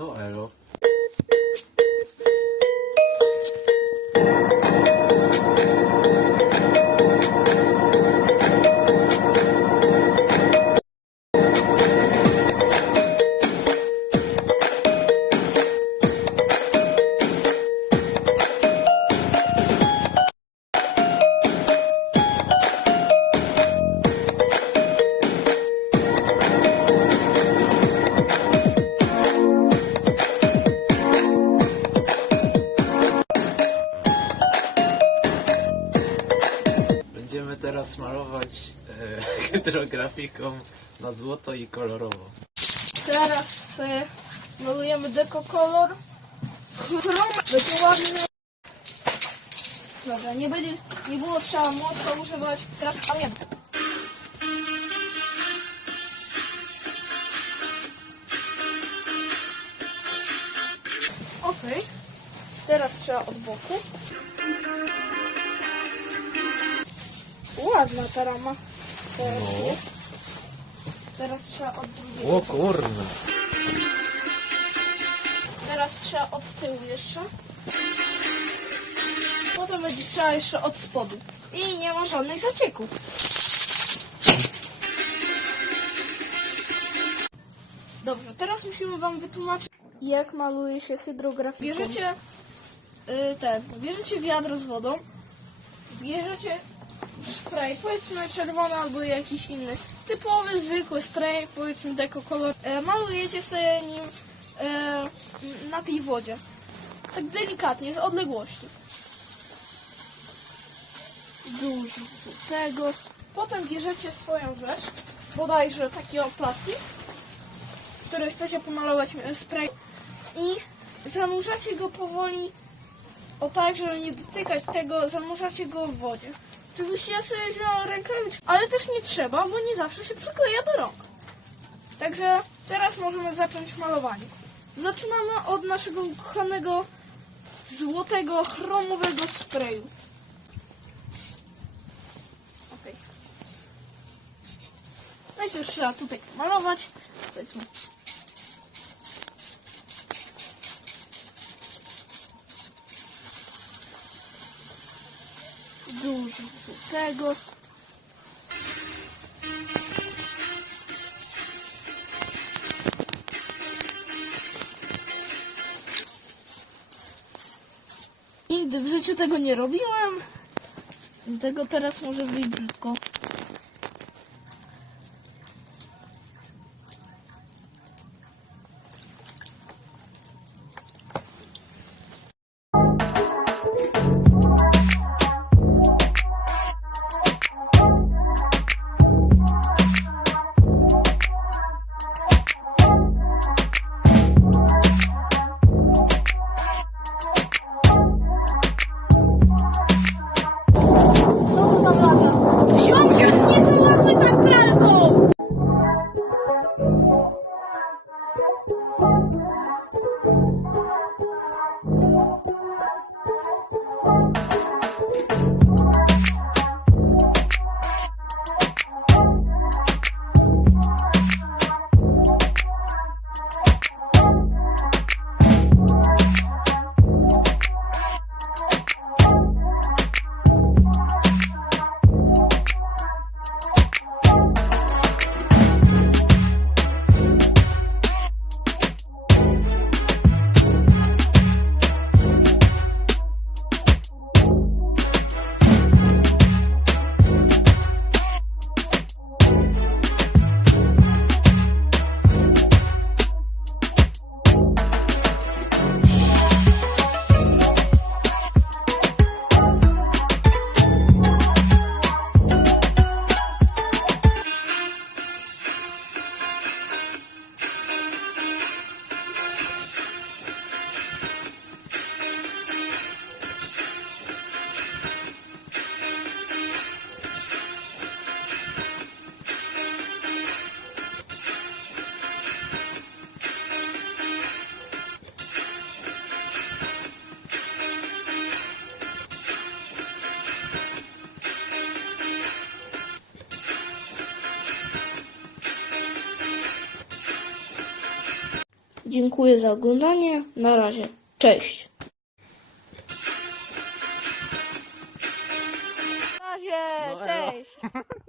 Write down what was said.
No elo. Malować e, hydrografiką na złoto i kolorowo. Teraz e, malujemy dekokolor. Chrom będzie ładny. Dobra, nie będzie, nie było trzeba mocno używać. Teraz pamiętam. Okej. Teraz trzeba od boku. Ładna ta rama. Teraz No. jest. Teraz trzeba od drugiej. O kurna. Teraz trzeba od tyłu jeszcze. Potem będzie trzeba jeszcze od spodu. I nie ma żadnych zacieków. Dobrze, teraz musimy Wam wytłumaczyć, jak maluje się hydrografiką. Bierzecie y, ten, bierzecie wiadro z wodą, bierzecie spray, powiedzmy czerwony albo jakiś inny, typowy, zwykły spray, powiedzmy dekokolor, e, malujecie sobie nim e, na tej wodzie. Tak delikatnie, z odległości. Dużo tego. Potem bierzecie swoją rzecz, bodajże taki o plastik, który chcecie pomalować e, spray i zanurzacie go powoli o tak, żeby nie dotykać tego, zanurzacie go w wodzie. Oczywiście ja sobie wziąłem rękawiczkę, ale też nie trzeba, bo nie zawsze się przykleja do rąk. Także teraz możemy zacząć malowanie. Zaczynamy od naszego ukochanego złotego chromowego sprayu. Ok. Najpierw trzeba tutaj pomalować. Powiedzmy. Dużo złotego. Nigdy w życiu tego nie robiłem. Dlatego teraz może wyjść brzydko. Oh. Dziękuję za oglądanie. Na razie. Cześć. Na razie. Cześć.